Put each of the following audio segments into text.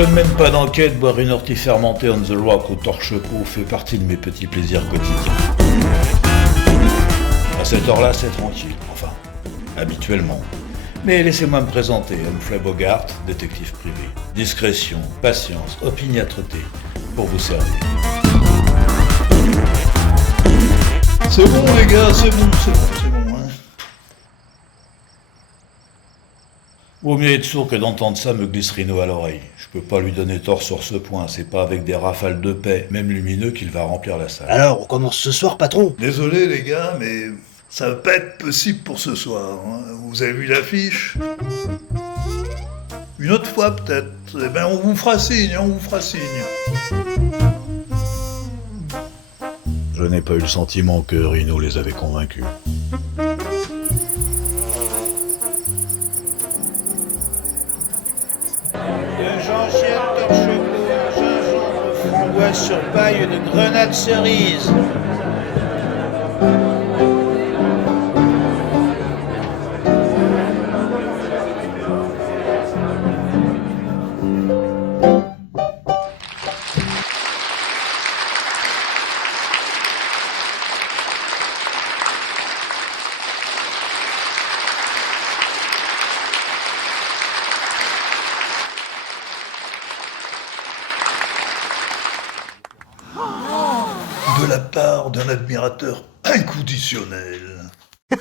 je ne mène pas d'enquête, boire une ortie fermentée on the rock au torche-peau fait partie de mes petits plaisirs quotidiens. À cette heure-là, c'est tranquille, enfin, habituellement. Mais laissez-moi me présenter, Humphrey Bogart, détective privé. Discrétion, patience, opiniâtreté, pour vous servir. C'est bon les gars, c'est bon, hein. Vaut mieux être sourd que d'entendre ça, me glisse Rino à l'oreille. Je peux pas lui donner tort sur ce point, c'est pas avec des rafales de paix, même lumineux, qu'il va remplir la salle. Alors, on commence ce soir, patron. Désolé les gars, mais ça va pas être possible pour ce soir. Hein. Vous avez vu l'affiche ? Une autre fois peut-être. Eh ben on vous fera signe. Je n'ai pas eu le sentiment que Rino les avait convaincus. Deux gentiètes torche-peau, gingembre, framboise sur paille, une grenade cerise. De la part d'un admirateur inconditionnel. Mais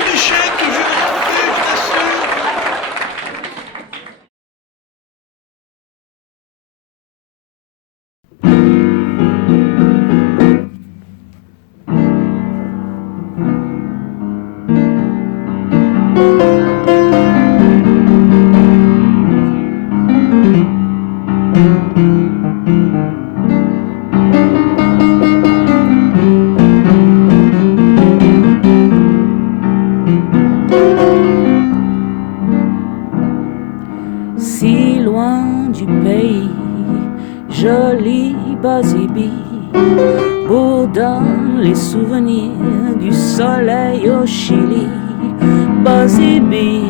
Bichette, je vais retrouver, je t'assure. Si loin du pays, joli Basibi, beau dans les souvenirs du soleil au Chili. Basibi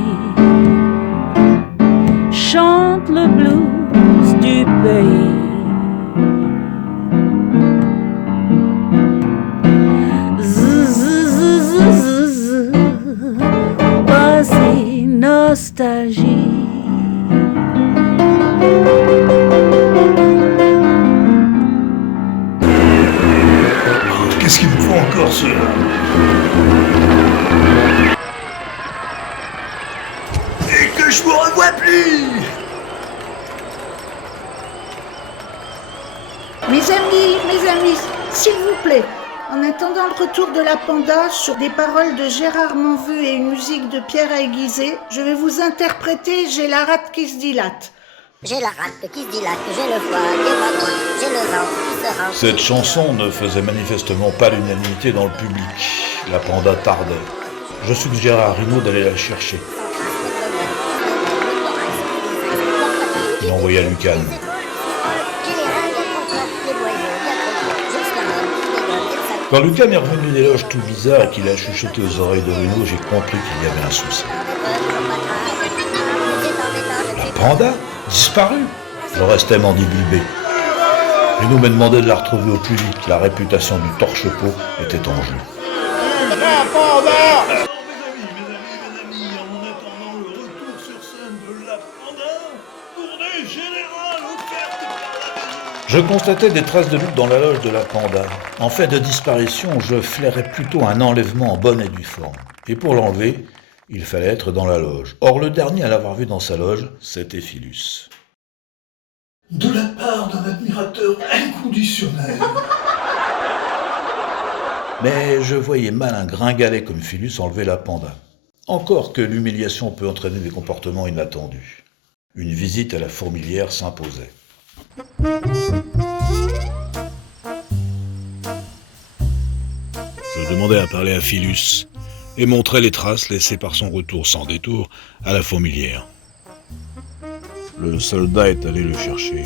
chante le blues du pays. Basi nostalgie. Qu'est-ce qu'il me faut encore cela ? Et que je vous revois plus ! Mes amis, s'il vous plaît, en attendant le retour de la panda sur des paroles de Gérard Monveu et une musique de Pierre Aiguisé, je vais vous interpréter J'ai la rate qui se dilate. J'ai la rate qui se dilate, j'ai le foie qui est pas loin, j'ai le ventre qui se rend. Cette chanson ne faisait manifestement pas l'unanimité dans le public. La panda tardait. Je suggérais à Rino d'aller la chercher. Il envoya Lucan. Quand Lucan est revenu des loges tout bizarre et qu'il a chuchoté aux oreilles de Rino, j'ai compris qu'il y avait un souci. La panda ? Disparu ? Je restais mandibulé. Rino me demandait de la retrouver au plus vite. La réputation du torche-peau était en jeu. Mes amis, en attendant le retour sur scène de la panda, tournée générale offerte par la maison. Je constatais des traces de lutte dans la loge de la panda. En fait de disparition, je flairais plutôt un enlèvement en bonne et due forme. Et pour l'enlever, il fallait être dans la loge. Or, le dernier à l'avoir vu dans sa loge, c'était Philus. De la part d'un admirateur inconditionnel. Mais je voyais mal un gringalet comme Philus enlever la panda. Encore que l'humiliation peut entraîner des comportements inattendus. Une visite à la fourmilière s'imposait. Je demandais à parler à Philus et montrais les traces laissées par son retour sans détour à la fourmilière. Le soldat est allé le chercher.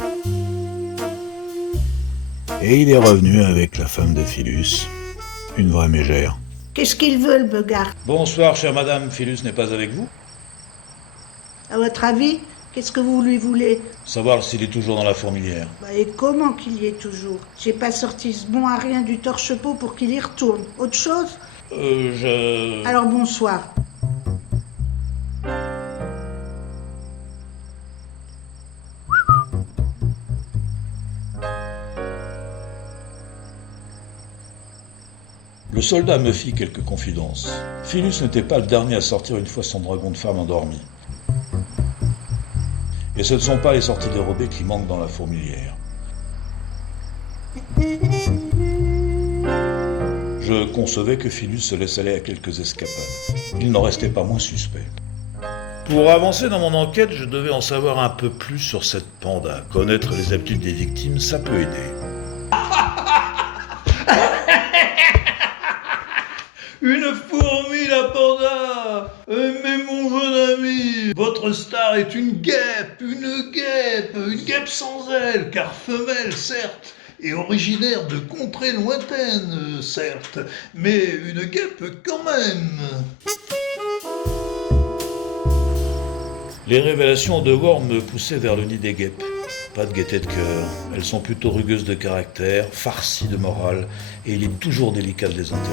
Et il est revenu avec la femme de Philus, une vraie mégère. Qu'est-ce qu'il veut, le Begard? Bonsoir, chère madame, Philus n'est pas avec vous? À votre avis, qu'est-ce que vous lui voulez? Savoir s'il est toujours dans la fourmilière. Et comment qu'il y est toujours? J'ai pas sorti ce bon à rien du torche-peau pour qu'il y retourne. Autre chose? Alors bonsoir. Le soldat me fit quelques confidences. Philus n'était pas le dernier à sortir une fois son dragon de femme endormi. Et ce ne sont pas les sorties dérobées qui manquent dans la fourmilière. Je concevais que Philus se laisse aller à quelques escapades. Il n'en restait pas moins suspect. Pour avancer dans mon enquête, je devais en savoir un peu plus sur cette panda. Connaître les habitudes des victimes, ça peut aider. Une fourmi, la panda! Mais mon jeune ami, votre star est une guêpe sans ailes, car femelle, certes, et originaire de contrées lointaines, certes, mais une guêpe quand même. Les révélations de Worm me poussaient vers le nid des guêpes. Pas de gaieté de cœur, elles sont plutôt rugueuses de caractère, farcies de morale, et il est toujours délicat de les interroger.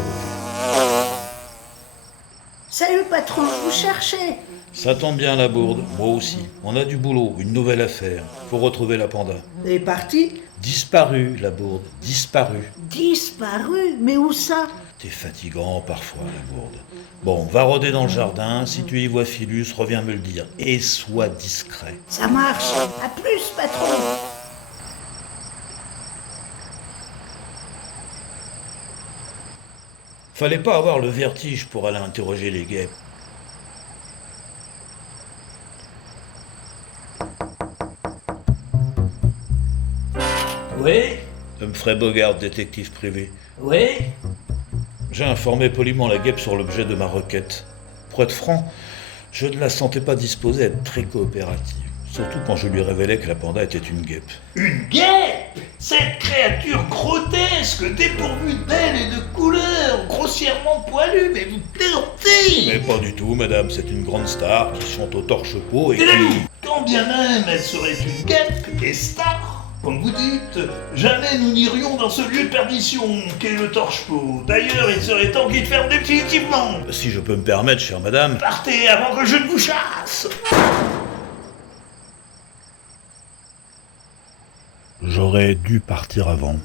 Salut patron, je vous cherchais. Ça tombe bien la bourde, moi aussi. On a du boulot, une nouvelle affaire. Faut retrouver la panda. Elle est partie? Disparue, la bourde, disparue. Disparue? Mais où ça? T'es fatigant parfois, la bourde. Bon, va rôder dans le jardin, si tu y vois Philus, reviens me le dire. Et sois discret. Ça marche. À plus patron. Fallait pas avoir le vertige pour aller interroger les guêpes. Oui, Humphrey Bogart, détective privé. oui. J'ai informé poliment la guêpe sur l'objet de ma requête. Pour être franc, je ne la sentais pas disposée à être très coopérative. Surtout quand je lui révélais que la panda était une guêpe. Une guêpe! Cette créature grotesque, dépourvue d'ailes et de couleurs, grossièrement poilue, mais vous plaisantez! Mais pas du tout, madame, c'est une grande star qui chante au torche-peau et Mes qui... amis, quand bien même elle serait une guêpe et star, comme vous dites, jamais nous n'irions dans ce lieu de perdition qu'est le torche-peau. D'ailleurs, il serait temps qu'il ferme définitivement. Si je peux me permettre, chère madame... Partez avant que je ne vous chasse! J'aurais dû partir avant.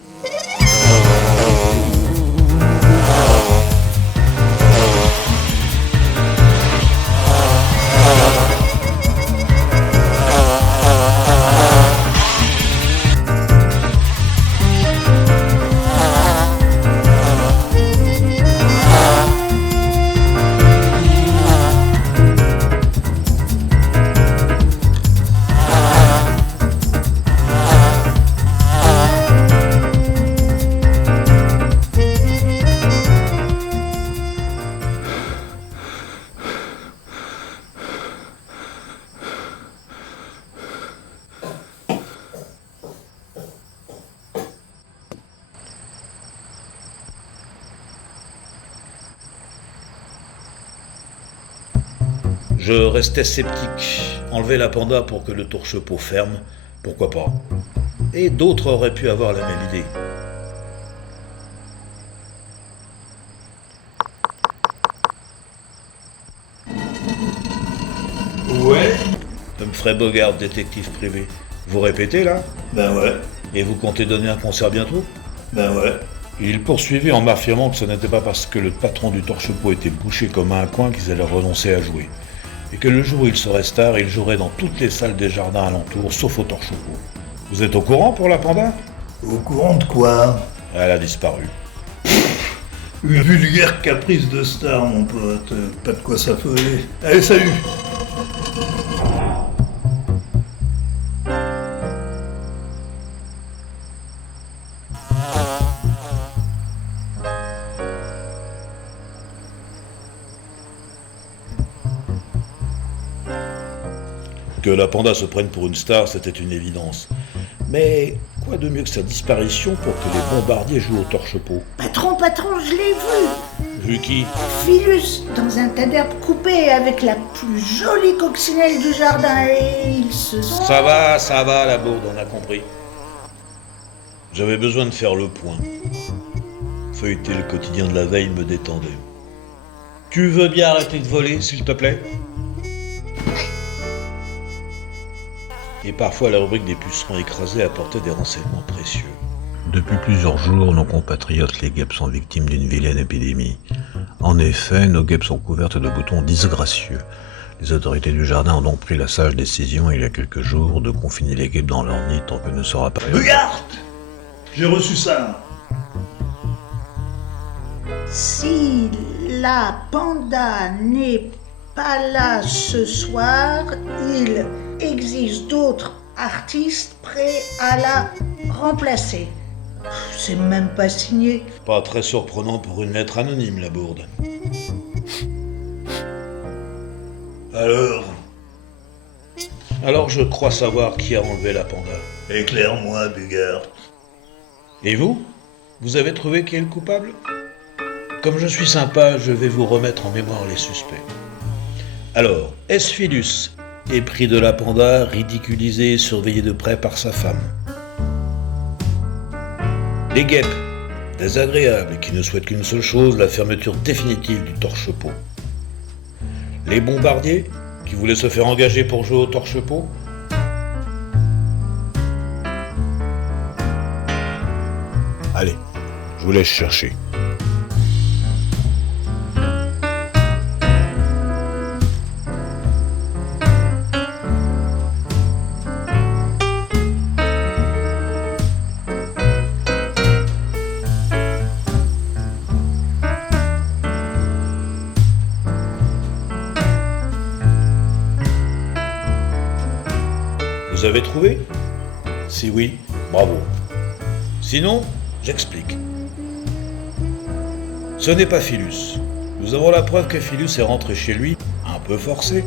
Je restais sceptique. Enlever la panda pour que le torche-peau ferme, pourquoi pas. Et d'autres auraient pu avoir la même idée. Ouais? Humphrey Bogart, détective privé. Vous répétez là? Ben ouais, Et vous comptez donner un concert bientôt? ben ouais. Il poursuivit en m'affirmant que ce n'était pas parce que le patron du torche-peau était bouché comme un coin qu'ils allaient renoncer à jouer. Et que le jour où il serait star, il jouerait dans toutes les salles des jardins alentours, sauf au torche-peau. Vous êtes au courant pour la panda? Au courant de quoi? Elle a disparu. Une vulgaire caprice de star, mon pote. Pas de quoi s'affoler. Allez, salut! Que la panda se prenne pour une star, c'était une évidence. Mais quoi de mieux que sa disparition pour que les bombardiers jouent au torche-peau? Patron, je l'ai vu. Vu qui? Philus, dans un tas d'herbes coupées avec la plus jolie coccinelle du jardin, et ils se sont... Ça va, la bourde, on a compris. J'avais besoin de faire le point. Feuilleter le quotidien de la veille me détendait. Tu veux bien arrêter de voler, s'il te plaît? Et parfois la rubrique des pucerons écrasés apportait des renseignements précieux. Depuis plusieurs jours, nos compatriotes les guêpes sont victimes d'une vilaine épidémie. En effet, nos guêpes sont couvertes de boutons disgracieux. Les autorités du jardin ont donc pris la sage décision, il y a quelques jours, de confiner les guêpes dans leur nid tant que ne sera pas... Regarde! J'ai reçu ça. Si la panda n'est pas là ce soir, il existe d'autres artistes prêts à la remplacer. C'est même pas signé. Pas très surprenant pour une lettre anonyme, la bourde. Alors je crois savoir qui a enlevé la panda. Éclaire-moi, Bugard. Et vous? Vous avez trouvé qui est le coupable? Comme je suis sympa, je vais vous remettre en mémoire les suspects. Alors, est-ce Philus, épris de la panda, ridiculisé et surveillé de près par sa femme? Les guêpes, désagréables et qui ne souhaitent qu'une seule chose, la fermeture définitive du torche-peau. Les bombardiers, qui voulaient se faire engager pour jouer au torche-peau. Allez, je vous laisse chercher. Vous avez trouvé? Si oui, bravo. Sinon, j'explique. Ce n'est pas Philus. Nous avons la preuve que Philus est rentré chez lui, un peu forcé.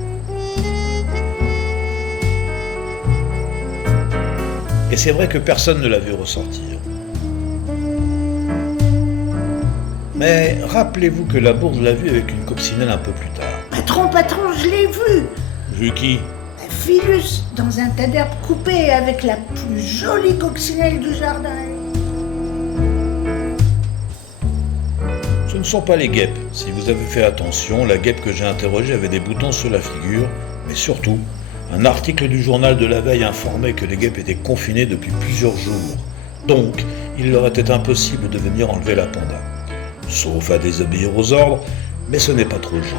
Et c'est vrai que personne ne l'a vu ressortir. Mais rappelez-vous que la bourde l'a vu avec une coccinelle un peu plus tard. Patron, je l'ai vu. Vu qui? Philus, dans un tas d'herbes coupées avec la plus jolie coccinelle du jardin. Ce ne sont pas les guêpes. Si vous avez fait attention, la guêpe que j'ai interrogée avait des boutons sur la figure, mais surtout, un article du journal de la veille informait que les guêpes étaient confinées depuis plusieurs jours. Donc, il leur était impossible de venir enlever la panda. Sauf à désobéir aux ordres, mais ce n'est pas trop le genre.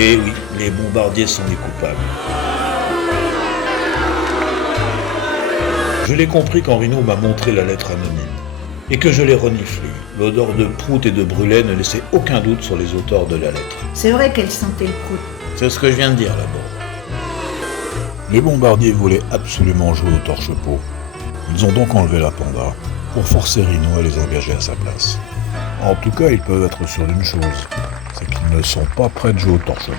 Et oui, les bombardiers sont les coupables. Je l'ai compris quand Rino m'a montré la lettre anonyme, et que je l'ai reniflée. L'odeur de prout et de brûlé ne laissait aucun doute sur les auteurs de la lettre. C'est vrai qu'elle sentait le prout. C'est ce que je viens de dire là-bas. Les bombardiers voulaient absolument jouer au torche-peau. Ils ont donc enlevé la panda pour forcer Rino à les engager à sa place. En tout cas, ils peuvent être sûrs d'une chose, c'est qu'ils ne sont pas prêts de jouer au torche-peau.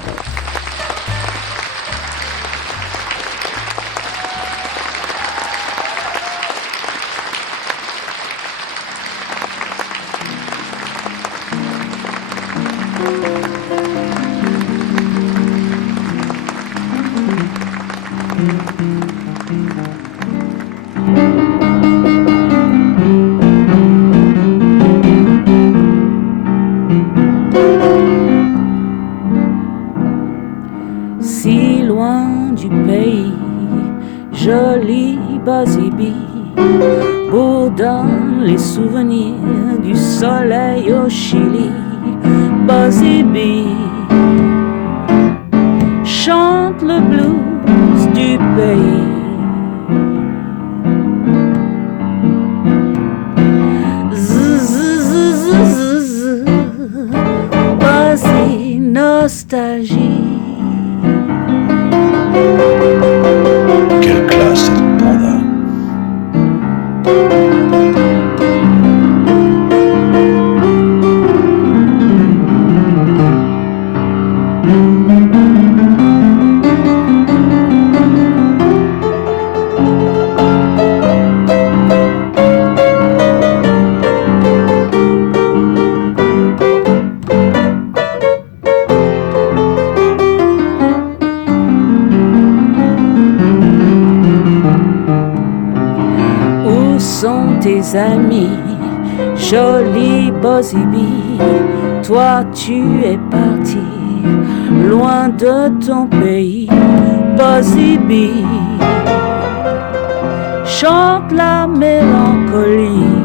Si loin du pays, joli Basibi, beau dans les souvenirs du soleil au Chili. Basibi chante le blues du pays. Basi nostalgie. Quelle classe cette panda! amis, joli Bosibi, toi tu es parti loin de ton pays, Bosibi. Chante la mélancolie.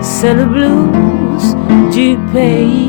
C'est le blues du pays.